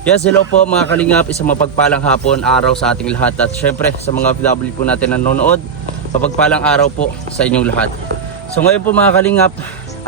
Yes, hello po mga kalingap, isang mapagpalang hapon, araw sa ating lahat. At syempre sa mga OFW po natin na nanonood, mapagpalang araw po sa inyong lahat. So ngayon po mga kalingap,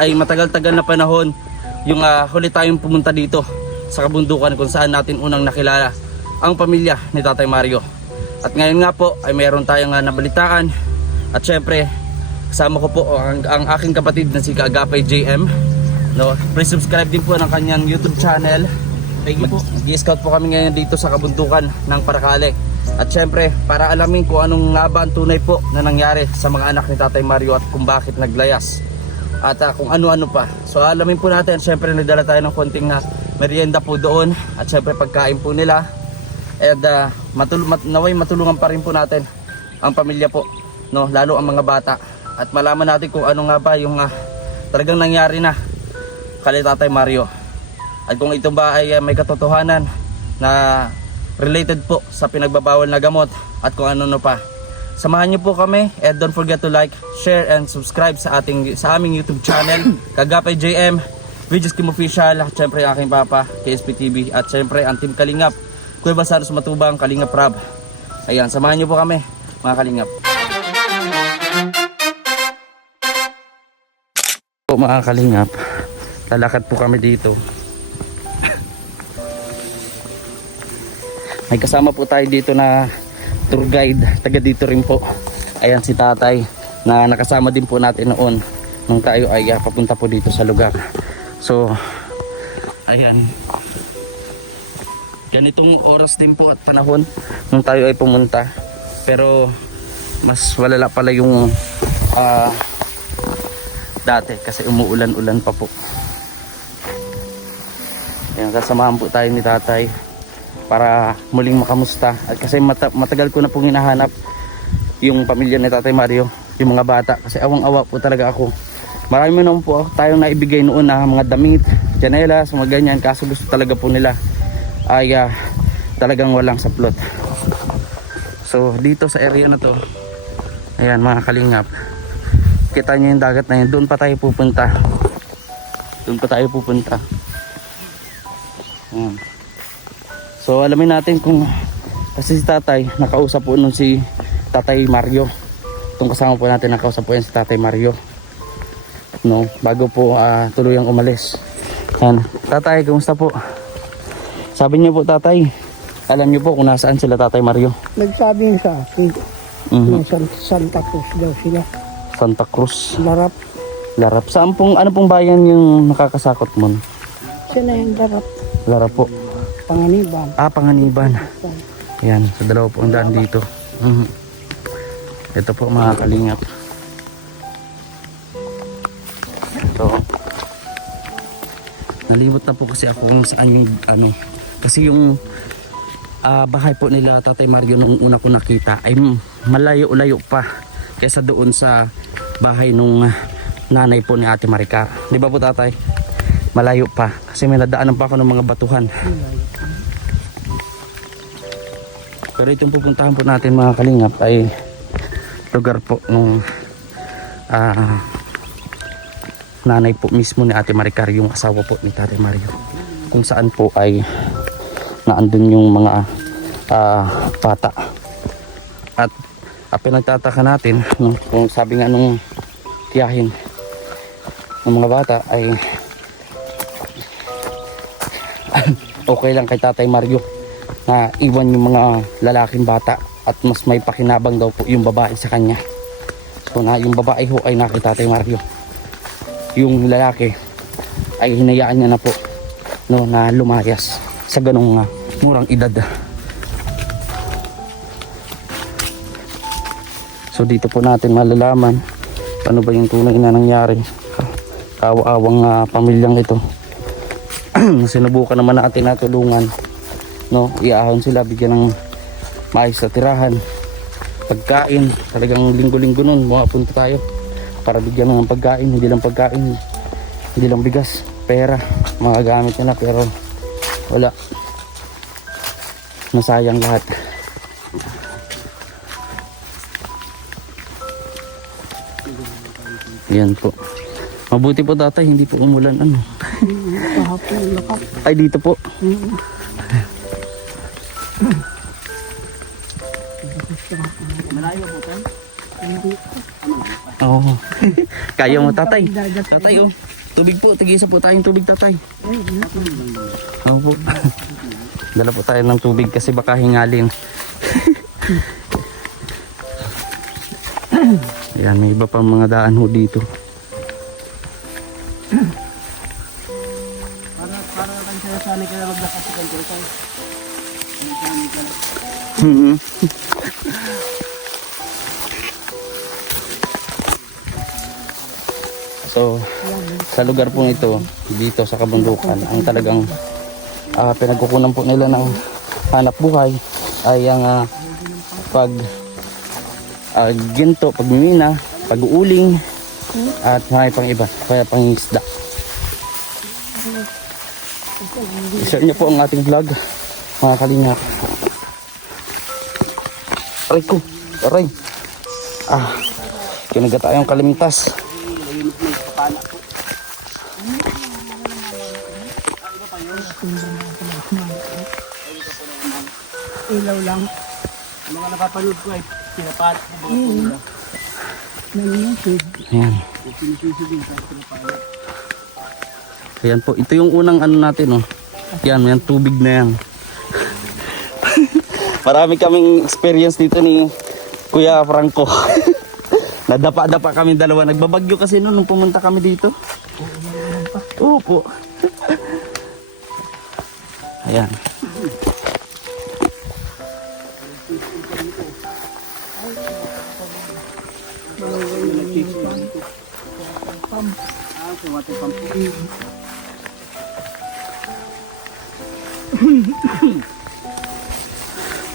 ay matagal-tagal na panahon yung huli tayong pumunta dito sa kabundukan kung saan natin unang nakilala ang pamilya ni Tatay Mario. At ngayon nga po ay mayroon tayong nabalitaan. At syempre kasama ko po ang aking kapatid na si Kaagapay JM, no? Please subscribe din po ng kanyang YouTube channel. Mag-i-scout po kami ngayon dito sa kabundukan ng Paracale. At syempre para alamin kung anong nga ba ang tunay po na nangyari sa mga anak ni Tatay Mario at kung bakit naglayas at kung ano-ano pa. So alamin po natin. Syempre nagdala tayo ng konting merienda po doon at syempre pagkain po nila. And naway matulungan pa rin po natin ang pamilya po, no? Lalo ang mga bata. At malaman natin kung ano nga ba yung talagang nangyari na kay Tatay Mario. At kung ito ba ay may katotohanan na related po sa pinagbabawal na gamot at kung ano pa. Samahan niyo po kami and don't forget to like, share and subscribe sa aming YouTube channel, Kaagapay JM, Videos Kim Official, at syempre aking papa, KSP TV, at syempre ang Team Kalingap, Kuya Basaros Matubang, Kalingap Rab. Ayan, samahan niyo po kami mga Kalingap. Po mga Kalingap, lalakad po kami dito. May kasama po tayo dito na tour guide, taga dito rin po. Ayan si Tatay na nakasama din po natin noon nung tayo ay papunta po dito sa lugar. So ayan, ganitong oras din po at panahon nung tayo ay pumunta, pero mas malala pala yung dati kasi umuulan-ulan pa po. Ayan, kasamahan po tayo ni Tatay para muling makamusta. At kasi matagal ko na pong hinahanap yung pamilya ni Tatay Mario, yung mga bata, kasi awang-awa po talaga ako. Marami naman po tayong naibigay noon na mga damit, tsinelas, mga ganyan, kaso gusto talaga po nila ay talagang walang saplot. So dito sa area na to, ayan mga Kalingap, kita nyo yung dagat na yun, doon pa tayo pupunta. Ayan. So alamin natin kung, kasi si Tatay nakausap po nun si Tatay Mario. Itong kasama po natin nakausap po yan si Tatay Mario, no, bago po tuluyang umalis. Yan. Tatay, kumusta po? Sabi niyo po Tatay, alam niyo po kung nasaan sila Tatay Mario? Nagsabi niya sa akin, Santa Cruz daw sila. Santa Cruz. Larap. Saan pong, ano pong bayan yung nakakasakot mo? Sila yung Larap. Larap po. Panganiban. Panganiban. Ayan, sa dalawa po ang daan dito. Ito po mga Kalingap. Ito. Nalimot na po kasi ako kung saan yung kasi yung bahay po nila Tatay Mario nung una ko nakita ay malayo-layo pa kaysa doon sa bahay nung nanay po ni Ate Maricar. Di ba po Tatay? Malayo pa kasi may nadaanan pa ako ng mga batuhan. Pero itong pupuntahan po natin mga Kalingap ay lugar po nung nanay po mismo ni Ate Maricar, yung asawa po ni Tatay Mario, kung saan po ay naandun yung mga bata. At pinagtataka natin kung sabi nga nung tiyahin ng mga bata ay okay lang kay Tatay Mario na iwan yung mga lalaking bata at mas may pakinabang daw po yung babae sa kanya. So na yung babae ho ay nakita Tatay Mario, yung lalaki ay hinayaan niya na po, no, na lumayas sa ganong murang edad. So dito po natin malalaman ano ba yung tunay na nangyari. Kawa-awang pamilyang ito. Sinubukan naman natin na tulungan, no, iahon sila, bigyan ng maayos na tirahan, pagkain. Talagang linggo-linggo nun pumunta tayo para bigyan ng pagkain, hindi lang bigas, pera, mga gamit nila, pero wala, nasayang lahat. Yan po. Mabuti po tatay, hindi po umulan. Ano? Kahapon lakas. Ay dito po. Malayo po tayo? Hindi. Oo. Kaya mo tatay. Tatay oh. Tubig po. Tigisa po tayong tubig tatay. Oo po. Dala po tayo ng tubig kasi baka hingalin. Ayan, may iba pang mga daan ho dito. Para lang siya sanay ka na maglakas sa kanto tayo. Sanay ka na. So, sa lugar po nito, dito sa kabundukan, ang talagang pinagkukunan po nila ng hanap buhay ay ang ginto, pagmimina, pag-uuling, at may pang iba, kaya pang isda. I-share niyo po ang ating vlog, mga kalingap. Aray ko, aray. Kinaga tayong kalimintas. Ilaw lang. Ang mga napapanood ko ay pinapat ng mga pula. Nalimutin. Ayan. Ayan po, ito yung unang ano natin oh. Yan, yan tubig na yan. Marami kaming experience dito ni Kuya Franco. Nadapa-dapa kami dalawa. Nagbabagyo kasi noon nung pumunta kami dito. Oo po. Ayan.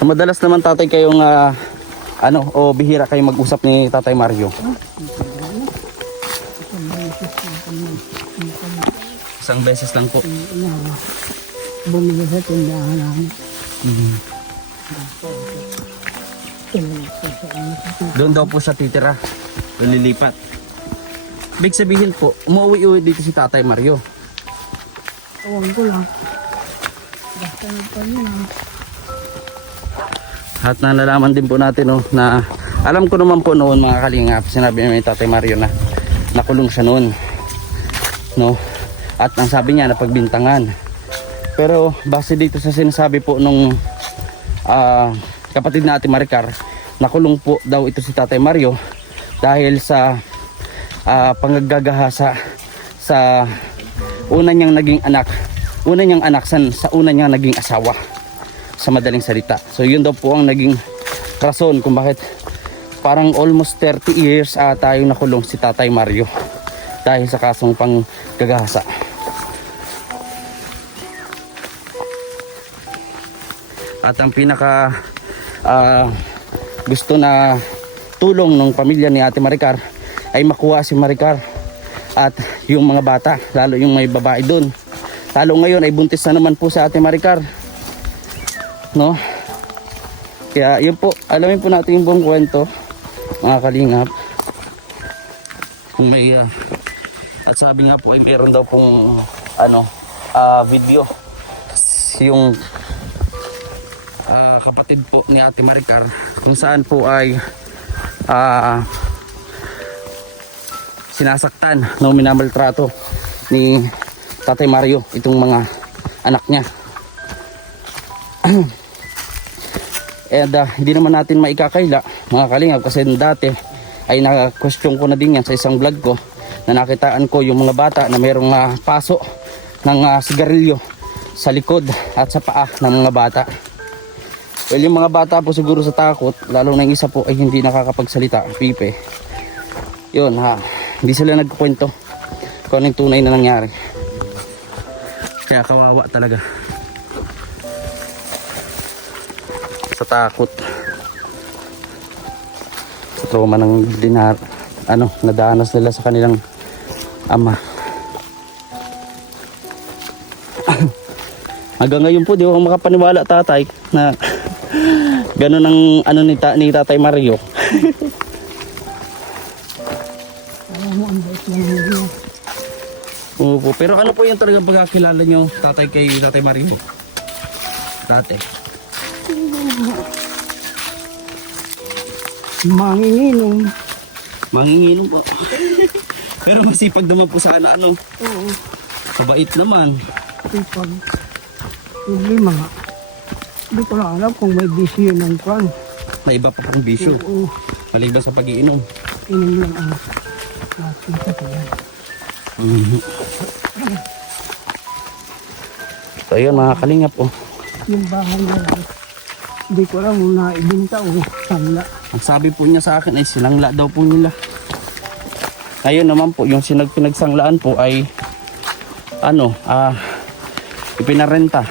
So, madalas naman tatay kayong o bihira kayo mag-usap ni Tatay Mario. Isang beses lang po. Bumili sa tindahan namin. Doon daw po siya titira. Doon lilipat. Big sabihin po, umuwi-uwi dito si Tatay Mario. Awang ko lang. Basta nagpanyo lang. At nalalaman din po natin na alam ko naman po noon mga kalingap, sinabi ni Tatay Mario na nakulong siya noon. No? At ang sabi niya na pagbintangan. Pero base dito sa sinasabi po nung kapatid na Ate Maricar, nakulong po daw ito si Tatay Mario dahil sa panggagahasa sa una niyang naging anak. Una niyang anak sa una niyang naging asawa. Sa madaling salita. So yun daw po ang naging rason kung bakit parang almost 30 years tayong nakulong si Tatay Mario dahil sa kasong panggagahasa. At ang pinaka gusto na tulong ng pamilya ni Ate Maricar ay makuha si Maricar at yung mga bata, lalo yung may babae doon. Lalo ngayon ay buntis na naman po sa Ate Maricar. No? Kaya yun po, alamin po natin yung buong kwento, mga kalingap. Kung may at sabi nga po ay meron daw pong video yung kapatid po ni Ate Maricar kung saan po ay sinasaktan no, minamaltrato ni Tatay Mario itong mga anak niya. And hindi naman natin maikakaila mga kalingap kasi dati ay na-question ko na din yan sa isang vlog ko na nakitaan ko yung mga bata na mayroong paso ng sigarilyo sa likod at sa paa ng mga bata. Well, yung mga bata po siguro sa takot, lalo na yung isa po ay hindi nakakapagsalita, Pipe. Yun hindi sila nagkukwento kung anong tunay na nangyari. Kaya kawawa talaga. Sa takot, sa trauma ng nadanas nila sa kanilang ama. Hanggang ngayon po di ako makapaniwala tatay na ganun ang ni Tatay Mario. Alam mo, ang bait lang yun. Opo, pero ano po yung talagang pagkakilala nyo tatay kay Tatay Mario? Dati. Manginginom. Manginginom po. Pero masipag naman po sa ano. Oo. Kabait naman. Ipag. Problema nga. Hindi ko lang alam kung may bisyo ng kwan. May iba pa pang bisyo. Oo. Maliban sa pag-iinom. Inom lang ang nakita ko yan. So ayun mga kalingap oh. Yung bahay na lang. Hindi ko alam kung naibinta o sanla. Ang sabi po niya sa akin ay sinangla daw po nila. Ngayon naman po yung pinagsanglaan po ay ipinarenta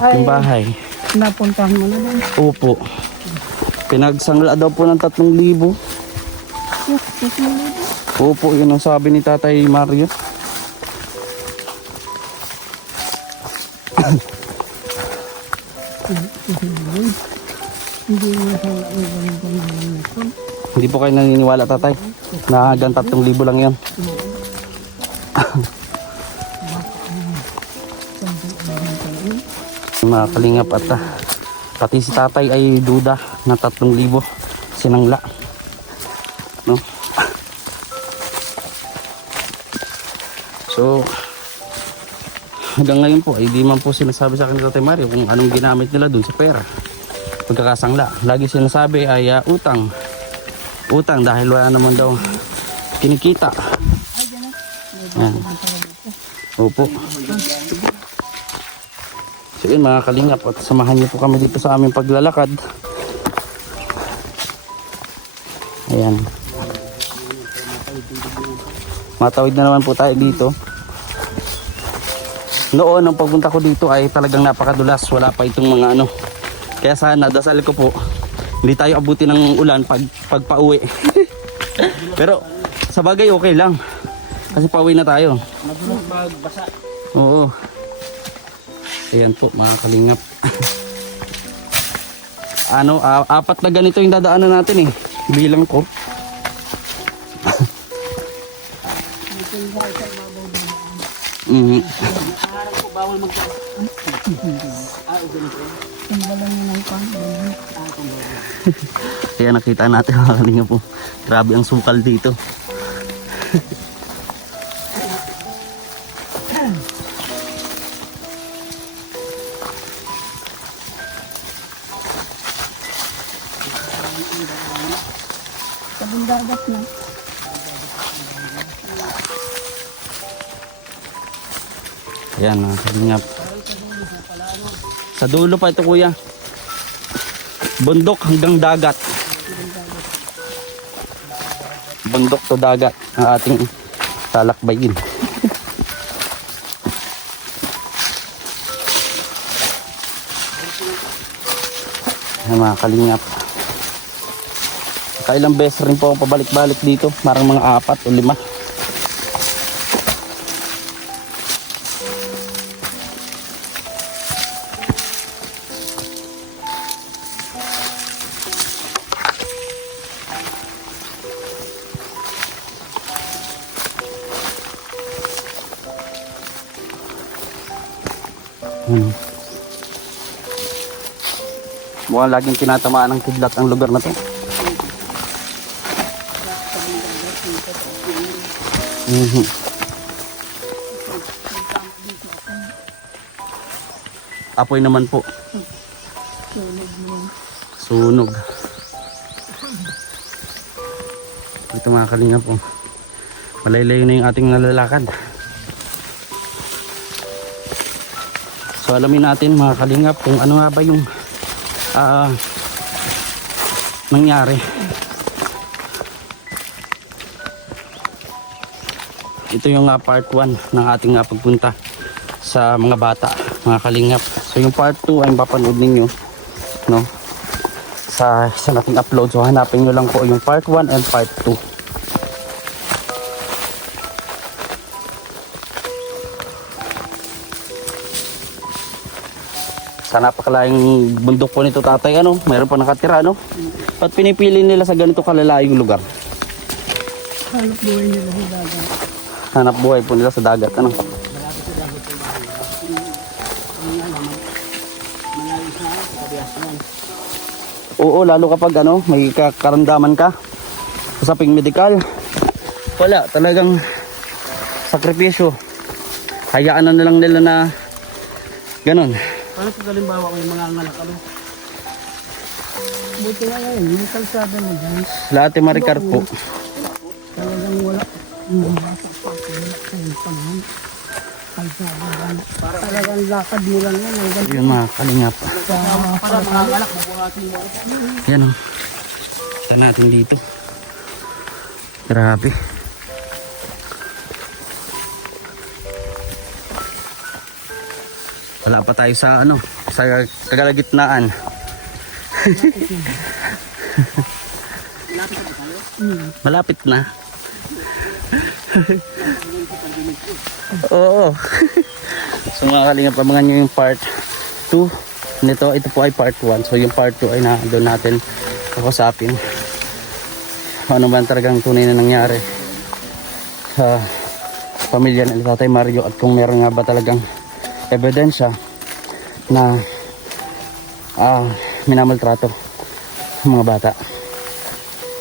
yung bahay. Napuntahan mo na lang. Opo. Pinagsangla daw po ng 3,000. Opo, yun ang sabi ni Tatay Mario. Hindi mo sanla ang ganito na ito. Hindi po kayo naniniwala, Tatay, na hanggang 3,000 lang yun. Mga kalingap at pati si Tatay ay duda na 3,000 sinangla. No? So, hanggang ngayon po, ay di man po sinasabi sa akin ni Tatay Mario kung anong ginamit nila dun sa pera. Pagkakasangla. Lagi sinasabi ay utang. Utang dahil wala naman daw kinikita. Yan. Opo. So yun mga kalingap at samahan niyo po kami dito sa aming paglalakad. Ayan. Matawid na naman po tayo dito. Noon ang pagpunta ko dito ay talagang napakadulas. Wala pa itong mga Kaya sana dasal ko po hindi tayo abuti ng ulan pag pauwi. Pero sa bagay okay lang. Kasi pauwi na tayo. Madulas magbasa. Oo. Ayan po mga kalingap. Apat na ganito yung dadaanan natin eh. Bilang ko. Pangarap ko bawal magkano. Tinggalan niyo ng kwan. Kaya nakita natin mga kalingap po. Grabe ang sukal dito. Sabong dagat na. Ayan mga kalingap. Sa dulo pa ito kuya. Bundok hanggang dagat. Bundok to dagat ang ating talakbayin. Ayan mga kalingap. Kailang beses rin po ako pabalik-balik dito. Marang mga 4 o 5. Mukhang laging tinatamaan ng kidlat ang lugar na to. Apoy naman po. Sunog. Ito mga kalinga po. Malaylayo na yung ating nalalakad. So alamin natin mga kalingap kung ano nga ba yung nangyari. Ito yung part 1 ng ating pagpunta sa mga bata, mga kalingap. So yung part 2 ay mapapanood ninyo sa nating upload. So hanapin nyo lang po yung part 1 and part 2. Sa napakalayang bundok po nito tatay, mayroon pa nakatira, Ba't pinipili nila sa ganito kalalayong lugar? Hanap buhay nila sa dagat. Hanap buhay po nila sa dagat, Malapit sa dagat po. Malayo sa kabias naman. Oo, lalo kapag ano, may karamdaman ka. Usaping medikal. Wala, talagang sakripisyo. Hayaan na lang nila na ganun. Paano kung halimbawa ko yung mga ngalak ano? Buti nga ngayon, may kalsada na dyan. Lahat yung Maricar po. Talagang wala. Mga bata pa ako, wala kayong panahon. Kalsada dyan. Talagang lakad mo lang yan. Hanggang Yun mga kalingap. Para mga ngalak, mabuhatin mo. Yan o. Ito natin dito. Grabe. Wala pa tayo sa ano, sa kagalagitnaan. Malapit na. Oo. So mga kalingap, abangan nyo yung part 2 nito. Ito po ay part 1. So yung part 2 ay doon natin kakusapin ano ba talagang tunay na nangyari sa pamilya ni Tatay Mario, at kung meron nga ba talagang ebidensya na minamaltrato ng mga bata.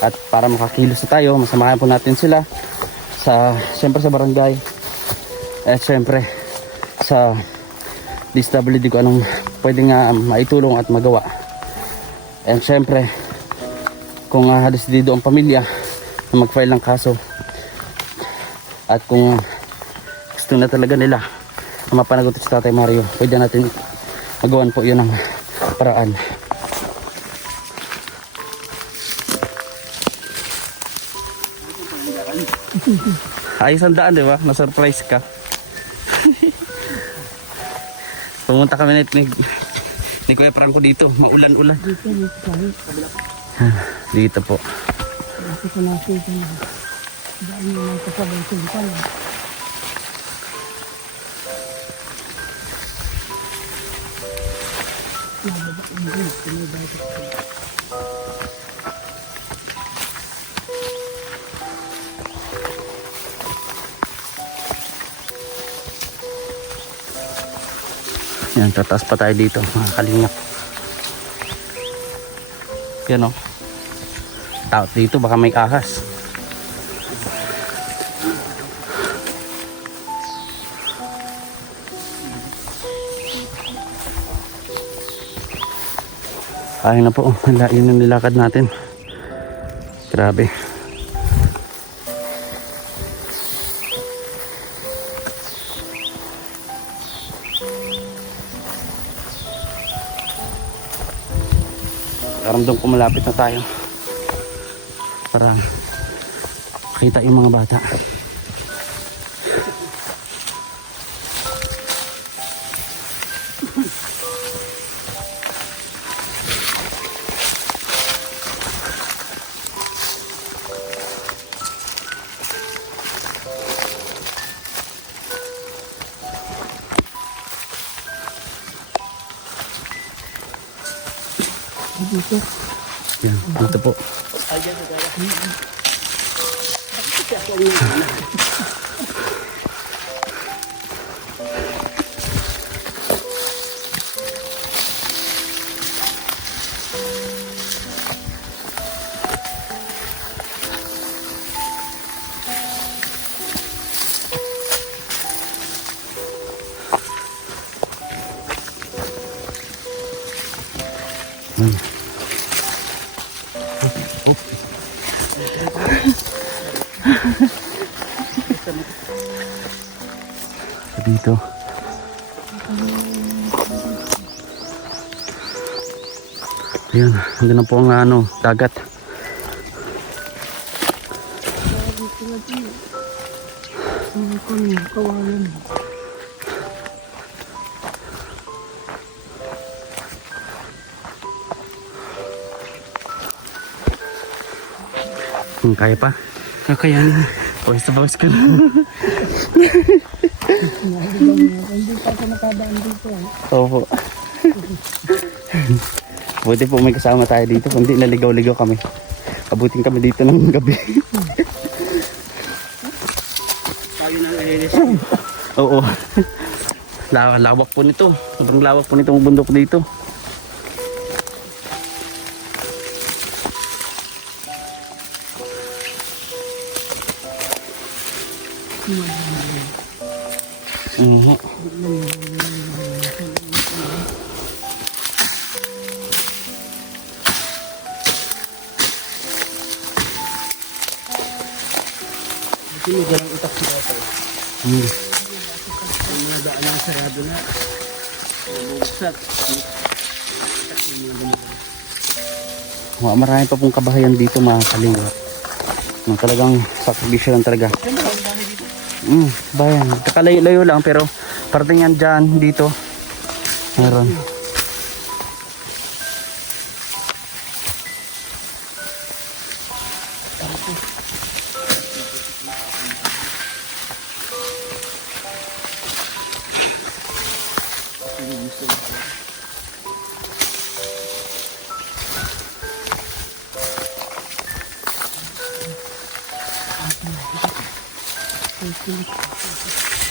At para makakilos na tayo, masamahan po natin sila sa, siyempre sa barangay, at siyempre sa DSWD kung anong pwede nga maitulong at magawa. And siyempre kung decidido ang pamilya na mag-file ng kaso, at kung gusto na talaga nila na mapanagot si Tatay Mario, pwede natin magawan po yun ng paraan. Ayos ang daan, di ba? Na-surprise ka. Pumunta kami ni Kuya Franco dito, maulan-ulan. dito tayo. Dito po. Kasi ko nakita na. Dahil mo lang kasabay sumpal. Yan, tataas pa tayo dito mga kalingap. Yan o. Taot dito, baka may ahas. Ayun na po, yun ang nilakad natin. Grabe. Karamdam ko malapit na tayo para makita yung mga bata. Dito. Yan, dito po. Dito. Ayan, hanggang na po ang dagat. Kawalan. Kung kaya pa, kakayanin. Pawis na pawis ka na. Hindi pa ako nakadaan dito. Opo. Buti po may kasama tayo dito, kundi naligaw-ligaw kami. Abutin kami dito ng gabi. Tayo na nalilis. Oo. Lawak po nito. Sobrang lawak po nitong bundok dito. Mhm. Ito yung galang utak sila ito. Mm. Yung mga daan ang sarado na. Bubuksak. Marami pa pong kabahayan dito mga kalingap. Talagang sakripisyo lang talaga. Bayan. Kakalayo-layo lang pero parating yan dyan dito. Meron.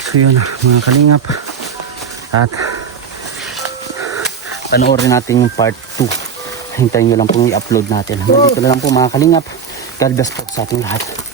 So yun mga kalingap. At panoorin natin yung part 2. Hintayin nyo lang pong i-upload natin. Dito na lang po mga kalingap. God bless po sa ating lahat.